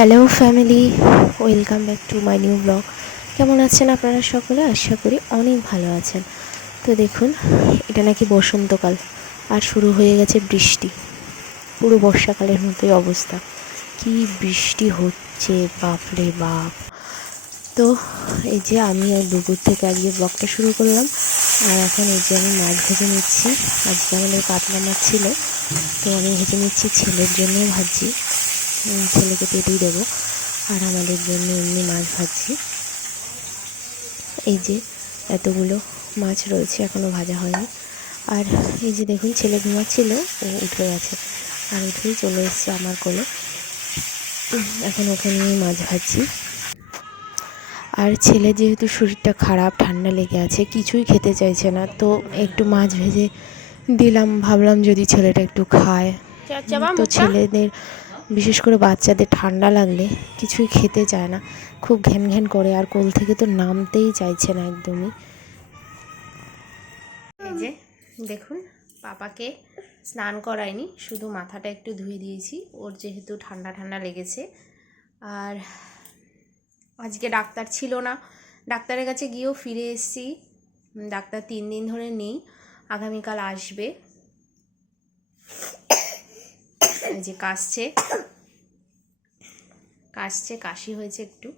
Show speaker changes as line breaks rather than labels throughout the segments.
Hello family, welcome back to my new blog. কেমন আছেন আপনারা সকলে? আশা করি অনেক ভালো আছেন। তো দেখুন, এটা নাকি বসন্তকাল আর শুরু হয়ে গেছে বৃষ্টি। পুরো বর্ষাকালের মতোই অবস্থা। কি বৃষ্টি হচ্ছে, বাপরে বাপ। তো এই যে আমি আর দুপুর থেকে আজকে ব্লগটা শুরু করলাম। আর এখন এই যে আমি মাছ ভেজে নিচ্ছি। আজকে আমাদের কাতলা মাছ ছিল। তো আমি ভেজে নিচ্ছি ছেলের জন্যই ভাজছি ছেলেকে পেটেই দেবো। আর আমাদের জন্য এমনি মাছ ভাজছি। এই যে এতগুলো মাছ রয়েছে এখনও ভাজা হয়নি। আর এই যে দেখুন ছেলে ঘুমাচ্ছিল ও উঠে গেছে। আর উঠেই চলে এসছে আমার কোলে। এখন ওকে নিয়েই মাছ ভাজছি। আর ছেলে যেহেতু শরীরটা খারাপ ঠান্ডা লেগে আছে কিছুই খেতে চাইছে না তো একটু মাছ ভেজে দিলাম। ভাবলাম যদি ছেলেটা একটু খায়। তো ছেলেদের বিশেষ করে বাচ্চাদের ঠান্ডা লাগলে কিছুই খেতে চায় না। খুব ঘ্যান ঘ্যান করে আর কোল থেকে তো নামতেই চাইছে না একদমই। এই যে, দেখুন, পাপাকে স্নান করায়নি, শুধু মাথাটা একটু ধুয়ে দিয়েছি। ওর যেহেতু ঠান্ডা ঠান্ডা লেগেছে। আর আজকে ডাক্তার ছিল না। ডাক্তারের কাছে গিয়েও ফিরে এসেছি। ডাক্তার তিন দিন ধরে নেই। আগামীকাল আসবে। এই যে কাশছে। কাশছে কাশি হয়েছে একটু।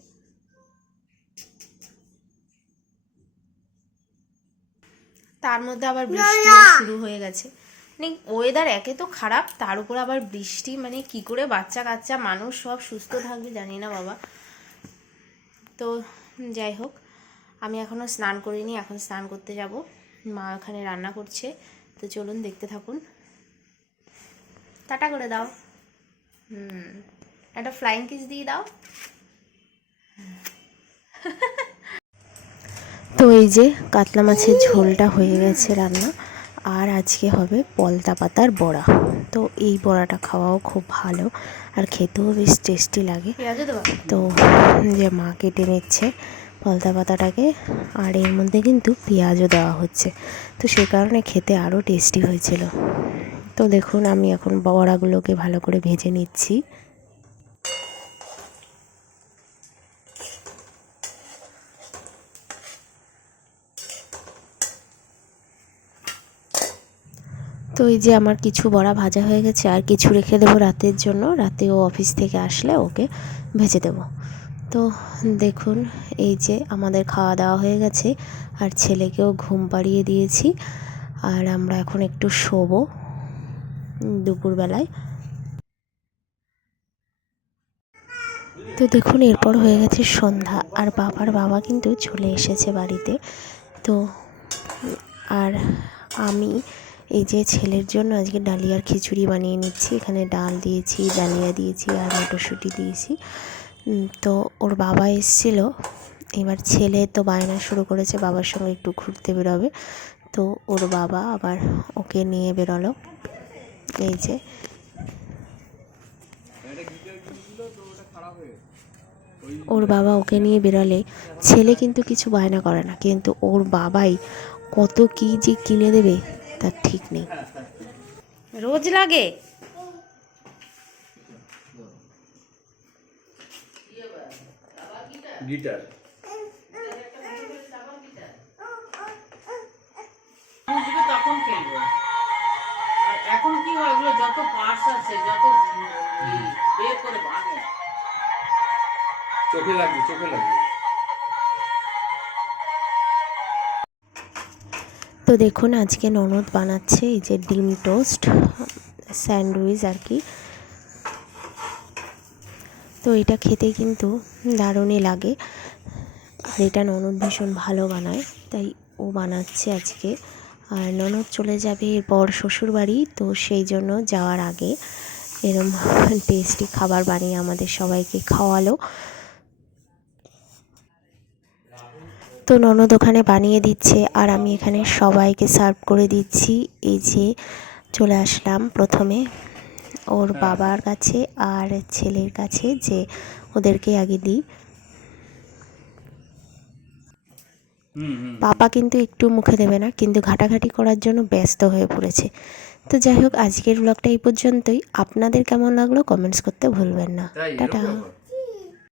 তার মধ্যে আবার বৃষ্টি শুরু হয়ে গেছে। মানে ওয়েদার একে তো খারাপ তার উপর আবার বৃষ্টি মানে কি করে বাচ্চা কাচ্চা মানুষ সব সুস্থ থাকবে জানি না বাবা। তো যাই হোক আমি এখনও স্নান করিনি এখন স্নান করতে যাব। মা ওখানে রান্না করছে তো চলুন দেখতে থাকুন। টাটা করে দাও। হুম। একটা ফ্লাইং কিস দিয়ে দাও। তো এই যে কাতলা মাছের ঝোলটা হয়ে গেছে রান্না আর আজকে হবে পলতা পাতার বড়া। তো এই বড়াটা খাওয়াও খুব ভালো আর খেতেও বেশ টেস্টি লাগে। তো। যে মা কেটে নিচ্ছে পলতা পাতাটাকে আর এর মধ্যে কিন্তু পেঁয়াজও দেওয়া হচ্ছে। তো সে কারণে খেতে আরও টেস্টি হয়েছিল। তো দেখুন, আমি এখন বড়াগুলোকে ভালো করে ভেজে নিচ্ছি। তো এই যে আমার কিছু বড়া ভাজা হয়ে গেছে, আর কিছু রেখে দেবো রাতের জন্য। রাতে ও অফিস থেকে আসলে ওকে ভেজে দেবো। তো দেখুন, এই যে আমাদের খাওয়া দাওয়া হয়ে গেছে, আর ছেলেকেও ঘুম পাড়িয়ে দিয়েছি, আর আমরা এখন একটু শোবো। দুপুরবেলায়। তো দেখুন, এরপর হয়ে গেছে সন্ধ্যা। আর বাবার বাবা কিন্তু চলে এসেছে বাড়িতে। তো, আর আমি এই যে ছেলের জন্য আজকে ডালিয়ার খিচুড়ি বানিয়ে নিচ্ছি। এখানে ডাল দিয়েছি, ডালিয়া দিয়েছি আর মটরশুঁটি দিয়েছি। তো ওর বাবা এসেছিল। এবার ছেলে তো বায়না শুরু করেছে, বাবার সঙ্গে একটু ঘুরতে বেরোবে। তো ওর বাবা আবার ওকে নিয়ে বেরোলো। এই যে। ওর বাবা ওকে নিয়ে বেরোলে। ছেলে কিন্তু কিছু বায়না করে না কিন্তু ওর বাবাই কত কি যে কিনে দেবে তার ঠিক নেই। রোজ লাগে?
গিটার।
এখন ওগুলো যত পার্টস আছে যত বের করে ভাঙে
চোখে লাগবে চোখে লাগবে।
তো দেখুন আজকে ননদ বানাচ্ছে এই যে ডিম টোস্ট স্যান্ডউইচ আর কি। তো এটা খেতে কিন্তু দারুণই লাগে। আর এটা ননদ ভীষণ ভালো বানায় তাই ও বানাচ্ছে আজকে। আর ননদ চলে যাবে এরপর শ্বশুর বাড়ি তো সেই জন্য যাওয়ার আগে এরম টেস্টি খাবার বানিয়ে আমাদের সবাইকে খাওয়ালো। তো ননদ ওখানে বানিয়ে দিচ্ছে আর আমি এখানে সবাইকে সার্ভ করে দিচ্ছি। এই যে চলে আসলাম প্রথমে ওর বাবার কাছে আর ছেলের কাছে যে ওদেরকে আগে দিই
হুম হুম
পাপা কিন্তু একটু মুখে দেবে না কিন্তু ঘাটাঘাটি করার জন্য ব্যস্ত হয়ে পড়েছে। তো যাই হোক আজকের ব্লগটা এই পর্যন্তই। আপনাদের কেমন লাগল? কমেন্টস করতে ভুলবেন না। টাটা?